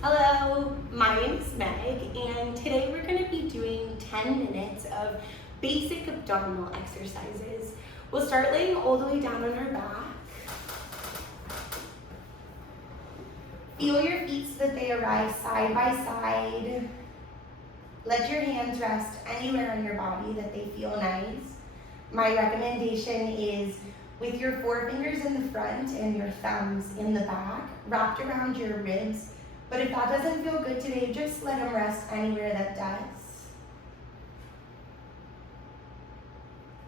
Hello, my name is Meg, and today we're going to be doing 10 minutes of basic abdominal exercises. We'll start laying all the way down on our back. Feel your feet so that they arise side by side. Let your hands rest anywhere on your body that they feel nice. My recommendation is with your forefingers in the front and your thumbs in the back, wrapped around your ribs. But if that doesn't feel good today, just let them rest anywhere that does.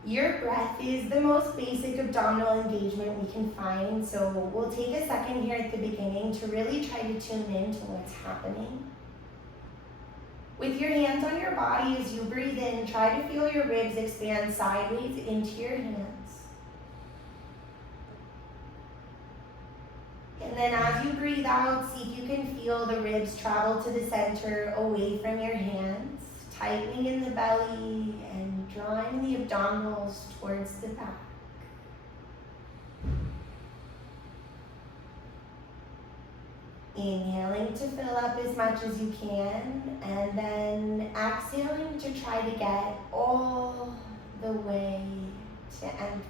Your breath is the most basic abdominal engagement we can find, so we'll take a second here at the beginning to really try to tune in to what's happening. With your hands on your body as you breathe in, try to feel your ribs expand sideways into your hands. And then as you breathe out, see if you can feel the ribs travel to the center away from your hands, tightening in the belly and drawing the abdominals towards the back. Inhaling to fill up as much as you can, and then exhaling to try to get all the way to empty.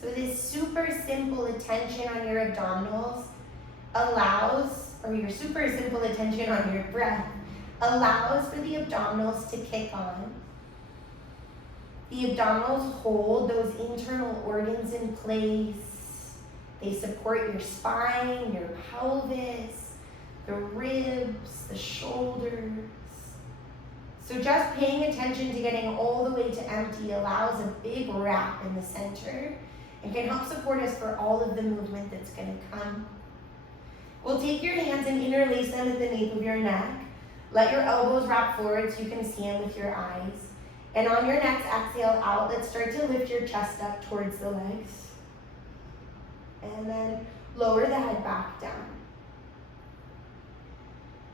So this super simple attention on your abdominals allows, or your super simple attention on your breath, allows for the abdominals to kick on. The abdominals hold those internal organs in place. They support your spine, your pelvis, the ribs, the shoulders. So just paying attention to getting all the way to empty allows a big wrap in the center and can help support us for all of the movement that's going to come. We'll take your hands and interlace them at the nape of your neck. Let your elbows wrap forward so you can see them with your eyes. And on your next exhale out, let's start to lift your chest up towards the legs. And then lower the head back down.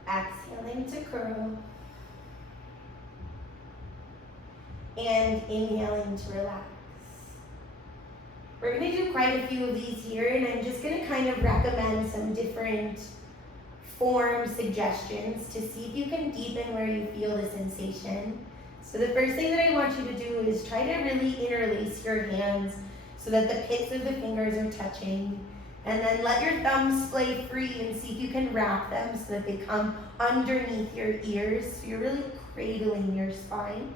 Exhaling to curl. And inhaling to relax. We're going to do quite a few of these here, and I'm just going to kind of recommend some different form suggestions to see if you can deepen where you feel the sensation. So the first thing that I want you to do is try to really interlace your hands so that the pits of the fingers are touching, and then let your thumbs splay free and see if you can wrap them so that they come underneath your ears, so you're really cradling your spine.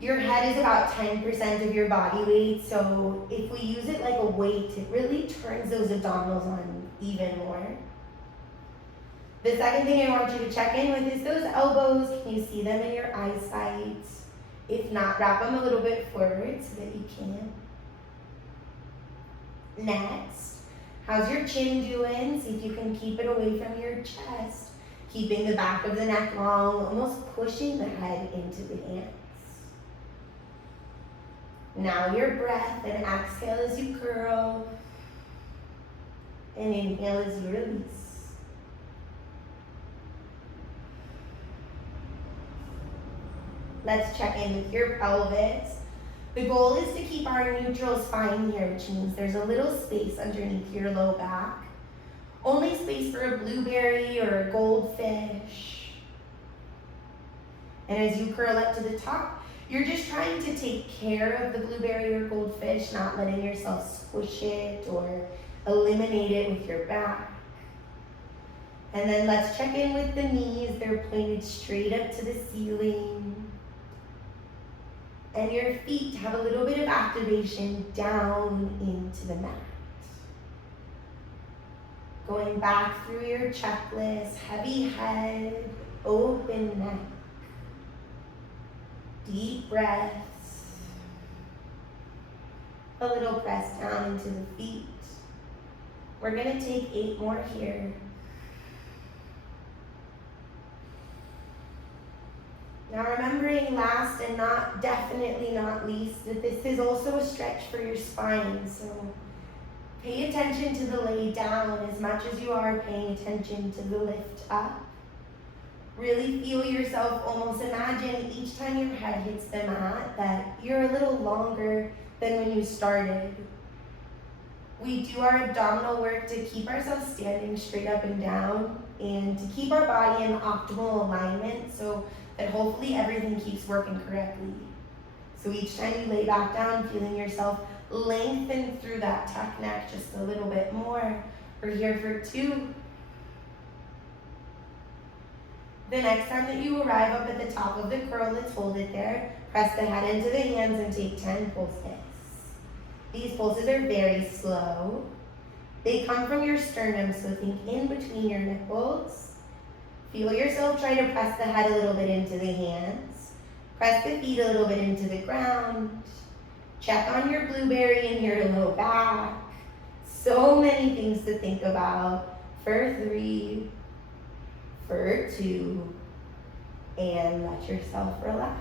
Your head is about 10% of your body weight, so if we use it like a weight, it really turns those abdominals on even more. The second thing I want you to check in with is those elbows. Can you see them in your eyesight? If not, wrap them a little bit forward so that you can. Next, how's your chin doing? See if you can keep it away from your chest, keeping the back of the neck long, almost pushing the head into the hands. Now your breath, and exhale as you curl, and inhale as you release. Let's check in with your pelvis. The goal is to keep our neutral spine here, which means there's a little space underneath your low back. Only space for a blueberry or a goldfish. And as you curl up to the top, you're just trying to take care of the blueberry or goldfish, not letting yourself squish it or eliminate it with your back. And then let's check in with the knees. They're pointed straight up to the ceiling. And your feet have a little bit of activation down into the mat. Going back through your checklist, heavy head, open neck. Deep breaths. A little press down into the feet. We're going to take 8 more here. Now remembering last and definitely not least, that this is also a stretch for your spine. So pay attention to the lay down as much as you are paying attention to the lift up. Really feel yourself, almost imagine each time your head hits the mat that you're a little longer than when you started. We do our abdominal work to keep ourselves standing straight up and down and to keep our body in optimal alignment so that hopefully everything keeps working correctly. So each time you lay back down, feeling yourself lengthen through that tuck neck just a little bit more. We're here for 2. The next time that you arrive up at the top of the curl, let's hold it there. Press the head into the hands and take 10 pulses. These pulses are very slow. They come from your sternum, so think in between your nipples. Feel yourself try to press the head a little bit into the hands. Press the feet a little bit into the ground. Check on your blueberry and your low back. So many things to think about. For 3, for 2, and let yourself relax.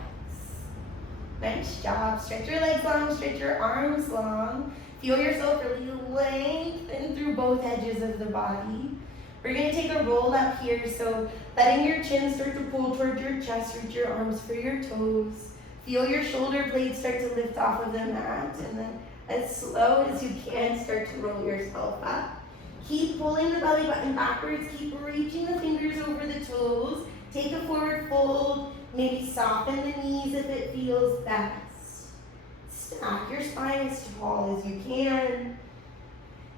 Nice job. Stretch your legs long, stretch your arms long. Feel yourself really lengthen through both edges of the body. We're gonna take a roll up here, so letting your chin start to pull towards your chest, reach your arms for your toes. Feel your shoulder blades start to lift off of the mat, and then as slow as you can, start to roll yourself up. Keep pulling the belly button backwards, keep reaching the fingers over the toes. Take a forward fold, maybe soften the knees if it feels best. Stack your spine as tall as you can.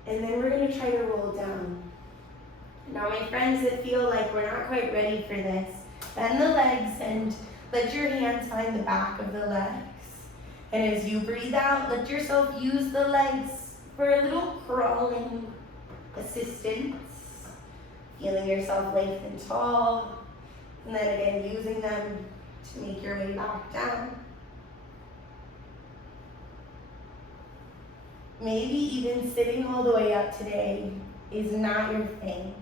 And then we're gonna try to roll down. Now my friends that feel like we're not quite ready for this, bend the legs and let your hands find the back of the legs. And as you breathe out, let yourself use the legs for a little crawling assistance. Feeling yourself lengthen tall. And then again, using them to make your way back down. Maybe even sitting all the way up today is not your thing.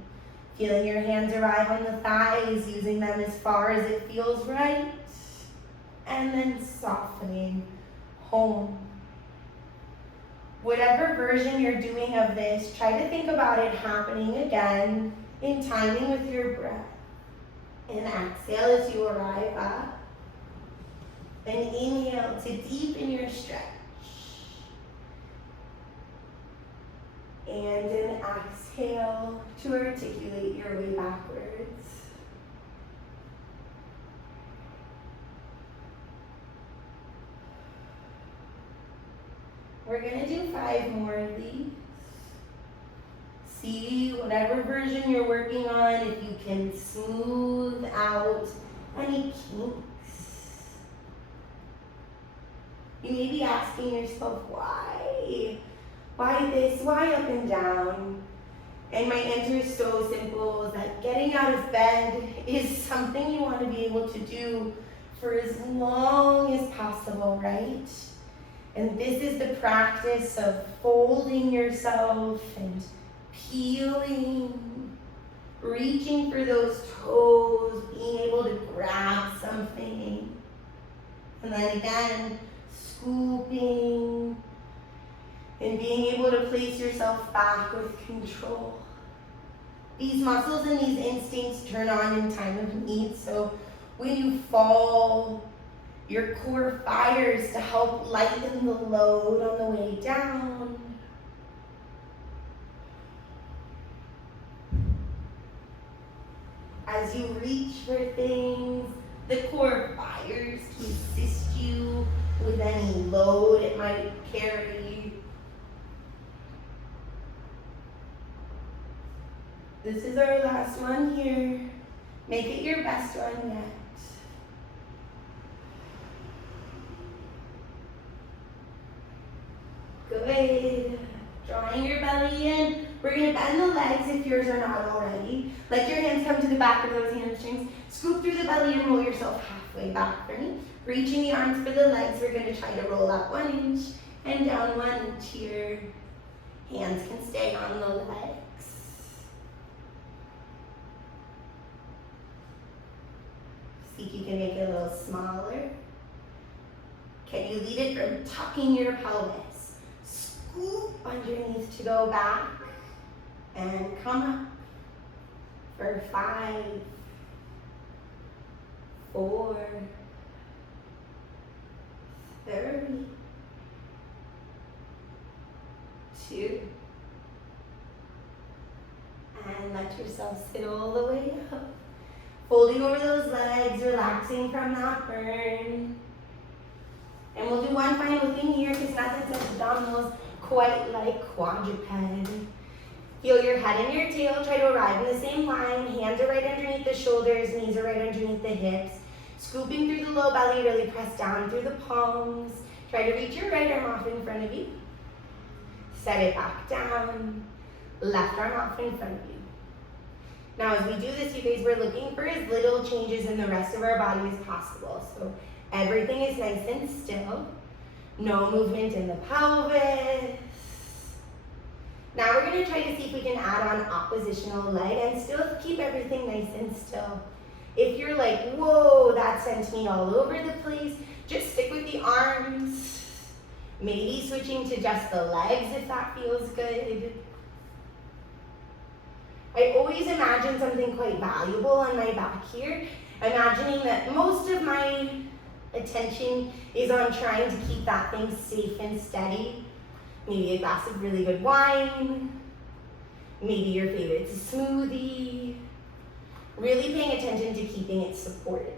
Feeling your hands arrive on the thighs, using them as far as it feels right, and then softening home. Whatever version you're doing of this, try to think about it happening again in timing with your breath. And exhale as you arrive up. Then inhale to deepen your stretch. And an exhale to articulate your way backwards. We're gonna do 5 more of these. See whatever version you're working on, if you can smooth out any kinks. You may be asking yourself, why? Why this? Why up and down? And my answer is so simple, is that getting out of bed is something you want to be able to do for as long as possible, right? And this is the practice of folding yourself and peeling, reaching for those toes, being able to grab something. And then again, scooping, and being able to place yourself back with control. These muscles and these instincts turn on in time of need, so when you fall, your core fires to help lighten the load on the way down. As you reach for things, the core fires to assist you with any load it might carry. This is our last one here. Make it your best one yet. Good. Drawing your belly in. We're going to bend the legs if yours are not already. Let your hands come to the back of those hamstrings. Scoop through the belly and roll yourself halfway back for me. Reaching the arms for the legs, we're going to try to roll up 1 inch and down 1 inch here. Hands can stay on the legs. See if you can make it a little smaller. Can you lead it from tucking your pelvis? Scoop underneath to go back and come up for 5, 4, 30, 2, And let yourself sit all the way up. Folding over those legs, relaxing from that burn. And we'll do one final thing here because nothing says abdominals quite like quadruped. Feel your head and your tail. Try to arrive in the same line. Hands are right underneath the shoulders. Knees are right underneath the hips. Scooping through the low belly. Really press down through the palms. Try to reach your right arm off in front of you. Set it back down. Left arm off in front of you. Now as we do this, you guys, we're looking for as little changes in the rest of our body as possible. So everything is nice and still. No movement in the pelvis. Now we're going to try to see if we can add on oppositional leg and still keep everything nice and still. If you're like, whoa, that sent me all over the place, just stick with the arms. Maybe switching to just the legs if that feels good. I always imagine something quite valuable on my back here. Imagining that most of my attention is on trying to keep that thing safe and steady. Maybe a glass of really good wine. Maybe your favorite smoothie. Really paying attention to keeping it supported.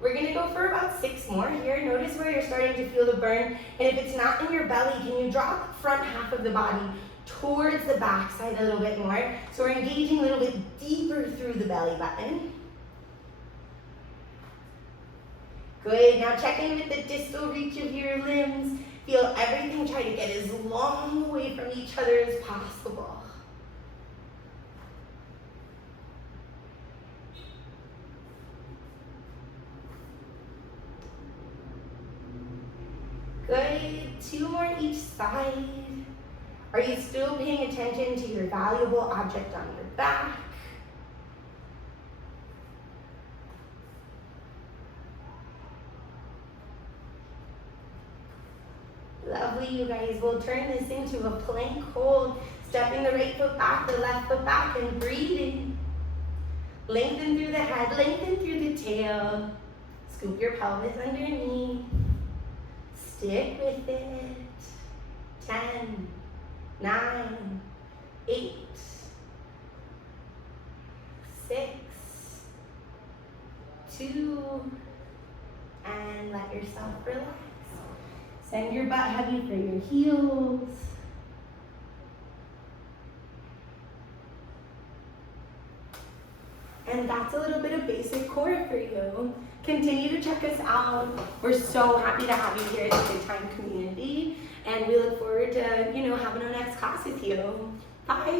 We're gonna go for about 6 more here. Notice where you're starting to feel the burn. And if it's not in your belly, can you drop the front half of the body towards the back side a little bit more? So we're engaging a little bit deeper through the belly button. Good, now check in with the distal reach of your limbs. Feel everything, try to get as long away from each other as possible. Good, 2 more each side. Are you still paying attention to your valuable object on your back? Lovely, you guys. We'll turn this into a plank hold. Stepping the right foot back, the left foot back, and breathing. Lengthen through the head, lengthen through the tail. Scoop your pelvis underneath. Stick with it. 10, 9, 8, 6, 2, and let yourself relax. Send your butt heavy for your heels. And that's a little bit of basic core for you. Continue to check us out. We're so happy to have you here at the Big Time community. And we look forward to, having our next class with you. Bye.